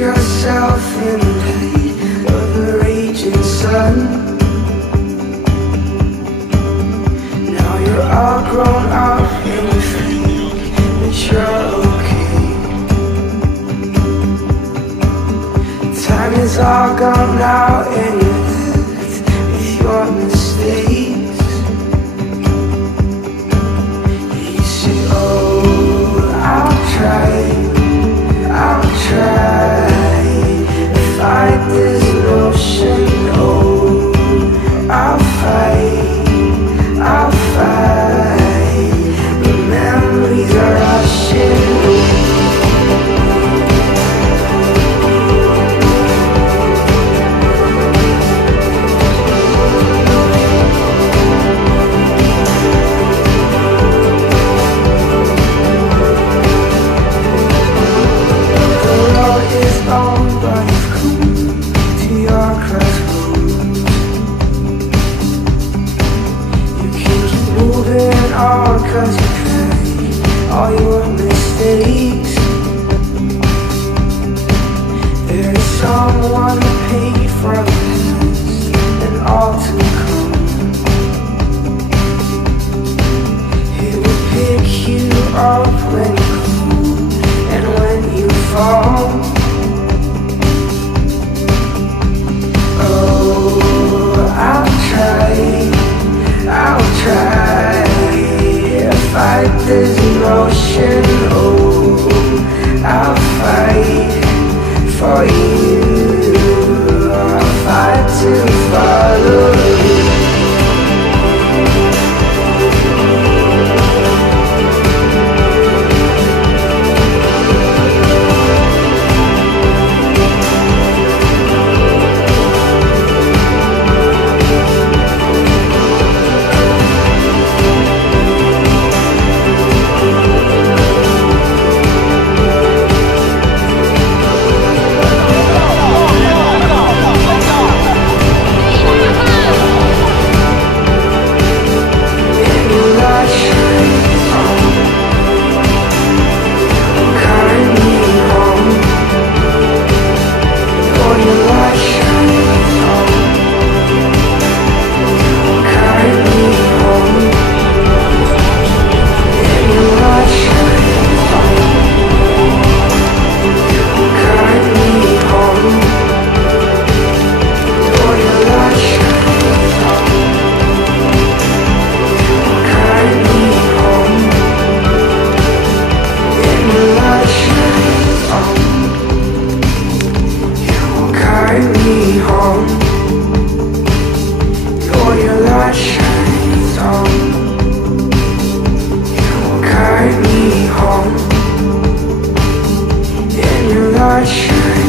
yourself in the light of the raging sun. Now you're all grown up and you think that you're okay. Time is all gone now and you're left with your mistakes. You say, oh, I'll try to fight this notion. Oh, I'll fight. The memories are rushing. Cause you tried all your mistakes. There is someone who paid for the past and all to come. He will pick you up when you fall and when you fall. Oh, I'll try fight this emotion. Oh, I'll fight for you. I'll fight to follow you. Carry me home, and your light shines on.